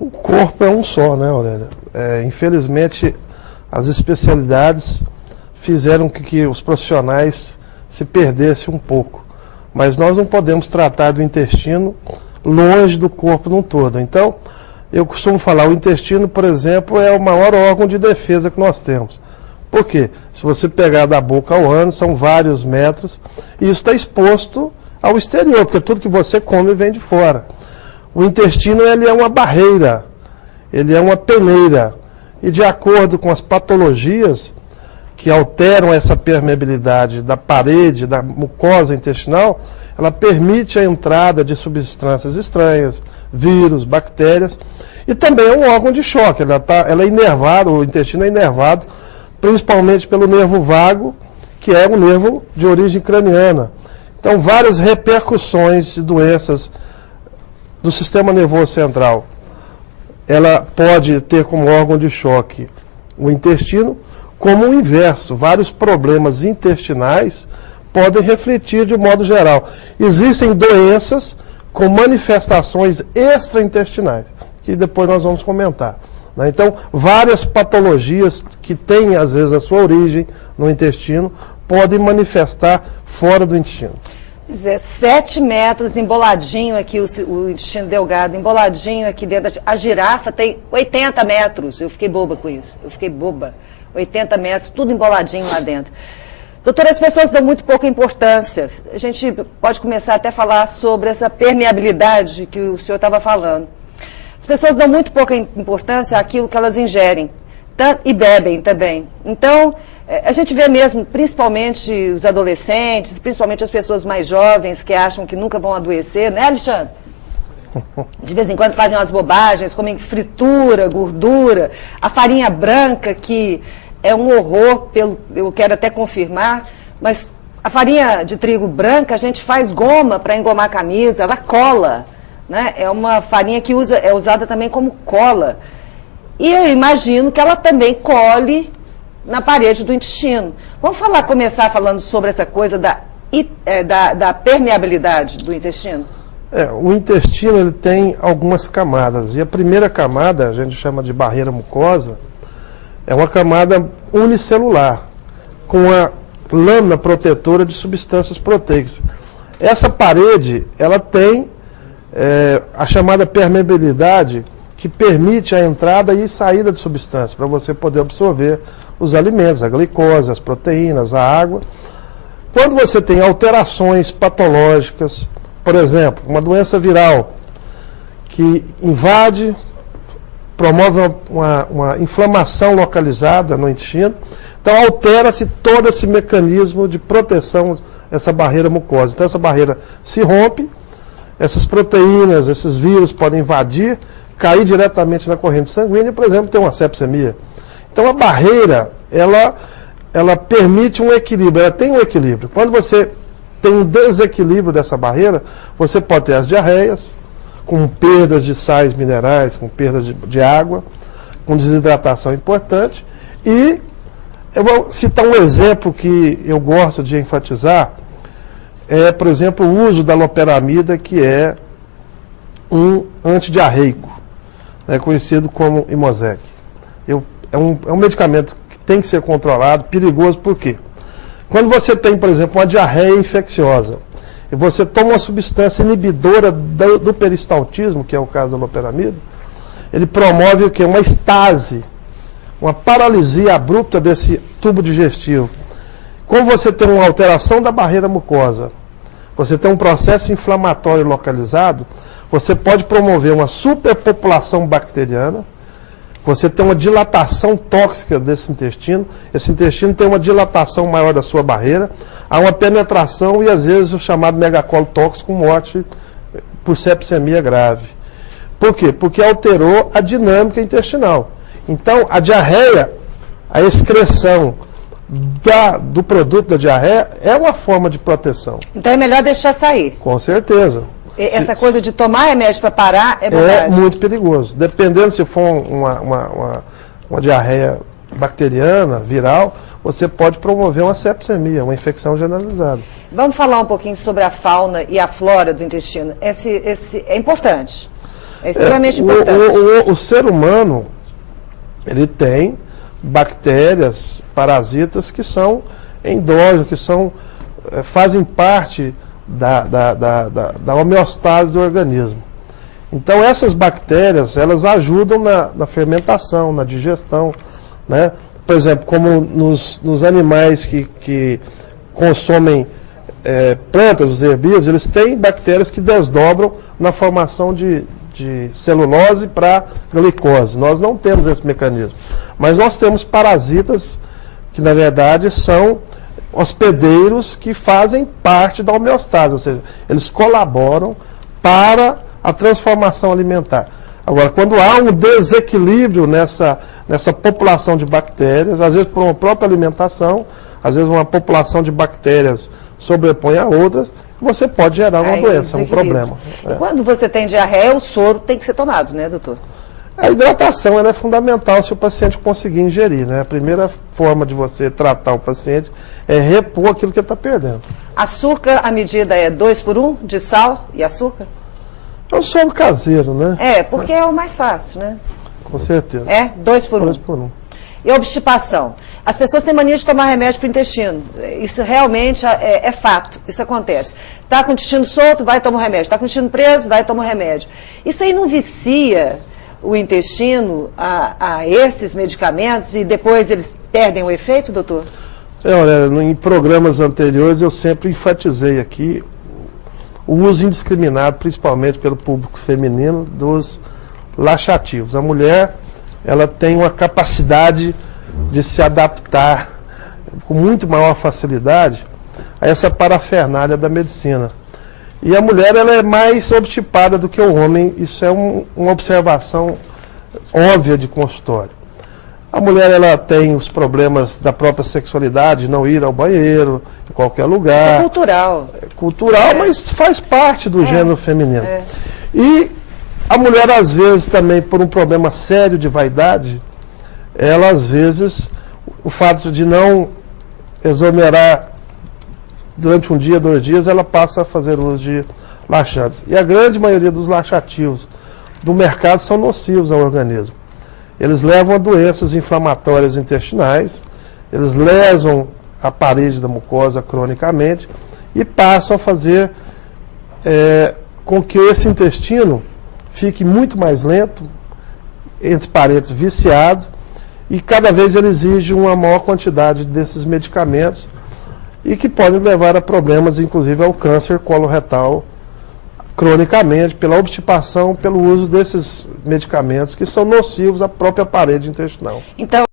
O corpo é um só, né, Aurélia? Infelizmente, as especialidades fizeram com que os profissionais se perdessem um pouco. Mas nós não podemos tratar do intestino longe do corpo num todo. Então, eu costumo falar, o intestino, por exemplo, é o maior órgão de defesa que nós temos. Por quê? Se você pegar da boca ao ânus, são vários metros, e isso está exposto ao exterior, porque tudo que você come vem de fora. O intestino, ele é uma barreira, ele é uma peneira, e de acordo com as patologias que alteram essa permeabilidade da parede, da mucosa intestinal, ela permite a entrada de substâncias estranhas, vírus, bactérias, e também é um órgão de choque, ela é inervada, o intestino é inervado, principalmente pelo nervo vago, que é um nervo de origem craniana. Então, várias repercussões de doenças do sistema nervoso central. Ela pode ter como órgão de choque o intestino, como o inverso. Vários problemas intestinais podem refletir de modo geral. Existem doenças com manifestações extraintestinais, que depois nós vamos comentar. Então, várias patologias que têm, às vezes, a sua origem no intestino, podem manifestar fora do intestino. 7 metros emboladinho aqui, o intestino delgado, emboladinho aqui dentro. A girafa tem 80 metros. Eu fiquei boba com isso. 80 metros, tudo emboladinho lá dentro. Doutora, as pessoas dão muito pouca importância. A gente pode começar até a falar sobre essa permeabilidade que o senhor estava falando. As pessoas dão muito pouca importância àquilo que elas ingerem e bebem também. Então, a gente vê mesmo, principalmente os adolescentes, principalmente as pessoas mais jovens que acham que nunca vão adoecer, né, Alexandre? De vez em quando fazem umas bobagens, comem fritura, gordura, a farinha branca, que é um horror, eu quero até confirmar, mas a farinha de trigo branca, a gente faz goma para engomar a camisa, ela cola, né? É uma farinha que é usada também como cola. E eu imagino que ela também cole na parede do intestino. Vamos começar falando sobre essa coisa da permeabilidade do intestino? O intestino ele tem algumas camadas, e a primeira camada, a gente chama de barreira mucosa, é uma camada unicelular, com a lâmina protetora de substâncias proteicas. Essa parede, ela tem a chamada permeabilidade, que permite a entrada e saída de substâncias, para você poder absorver os alimentos, a glicose, as proteínas, a água. Quando você tem alterações patológicas, por exemplo, uma doença viral que invade, promove uma inflamação localizada no intestino, então altera-se todo esse mecanismo de proteção, essa barreira mucosa. Então essa barreira se rompe, essas proteínas, esses vírus podem invadir, cair diretamente na corrente sanguínea, por exemplo, ter uma sepsemia. Então a barreira, ela permite um equilíbrio, ela tem um equilíbrio. Quando você tem um desequilíbrio dessa barreira, você pode ter as diarreias, com perdas de sais minerais, com perdas de água, com desidratação importante. E eu vou citar um exemplo que eu gosto de enfatizar, por exemplo, o uso da loperamida, que é um antidiarreico, conhecido como Imosec. É um medicamento que tem que ser controlado, perigoso, por quê? Quando você tem, por exemplo, uma diarreia infecciosa, e você toma uma substância inibidora do peristaltismo, que é o caso da loperamida, ele promove o quê? Uma estase, uma paralisia abrupta desse tubo digestivo. Como você tem uma alteração da barreira mucosa, você tem um processo inflamatório localizado, você pode promover uma superpopulação bacteriana, você tem uma dilatação tóxica desse intestino, esse intestino tem uma dilatação maior da sua barreira, há uma penetração e às vezes o chamado megacolo tóxico, morte por sepsemia grave. Por quê? Porque alterou a dinâmica intestinal. Então, a diarreia, a excreção do produto da diarreia é uma forma de proteção. Então é melhor deixar sair. Com certeza. Essa coisa de tomar remédio para parar é verdade. É muito perigoso. Dependendo se for uma diarreia bacteriana, viral, você pode promover uma sepsemia, uma infecção generalizada. Vamos falar um pouquinho sobre a fauna e a flora do intestino. Esse é importante. É extremamente importante. O ser humano, ele tem bactérias, parasitas que são endógenos, que fazem parte da homeostase do organismo. Então, essas bactérias, elas ajudam na fermentação, na digestão, né? Por exemplo, como nos animais que consomem plantas, os herbívoros, eles têm bactérias que desdobram na formação de celulose para glicose. Nós não temos esse mecanismo. Mas nós temos parasitas que, na verdade, são hospedeiros que fazem parte da homeostase, ou seja, eles colaboram para a transformação alimentar. Agora, quando há um desequilíbrio nessa população de bactérias, às vezes por uma própria alimentação, às vezes uma população de bactérias sobrepõe a outras, você pode gerar uma doença, um problema. E quando você tem diarreia, o soro tem que ser tomado, né, doutor? A hidratação ela é fundamental se o paciente conseguir ingerir, né? A primeira forma de você tratar o paciente é repor aquilo que ele está perdendo. Açúcar, a medida é 2 por 1 de sal e açúcar? É o soro caseiro, né? Porque é o mais fácil, né? Com certeza. 2 por 1. 2 por 1. E a obstipação? As pessoas têm mania de tomar remédio para o intestino. Isso realmente é fato, isso acontece. Está com o intestino solto, vai tomar um remédio. Está com o intestino preso, vai tomar um remédio. Isso aí não vicia o intestino a esses medicamentos e depois eles perdem o efeito, doutor? Olha, em programas anteriores eu sempre enfatizei aqui o uso indiscriminado, principalmente pelo público feminino, dos laxativos. A mulher, ela tem uma capacidade de se adaptar com muito maior facilidade a essa parafernália da medicina. E a mulher, ela é mais obstipada do que o homem, isso é uma observação óbvia de consultório. A mulher, ela tem os problemas da própria sexualidade, não ir ao banheiro, em qualquer lugar. Isso é cultural. É cultural, mas faz parte do gênero feminino. E a mulher, às vezes, também por um problema sério de vaidade, ela, às vezes, o fato de não exonerar durante um dia, 2 dias, ela passa a fazer uso de laxantes. E a grande maioria dos laxativos do mercado são nocivos ao organismo. Eles levam a doenças inflamatórias intestinais, eles lesam a parede da mucosa cronicamente e passam a fazer com que esse intestino fique muito mais lento, entre parênteses, viciado, e cada vez ele exige uma maior quantidade desses medicamentos e que podem levar a problemas, inclusive ao câncer coloretal, cronicamente, pela obstipação, pelo uso desses medicamentos que são nocivos à própria parede intestinal. Então,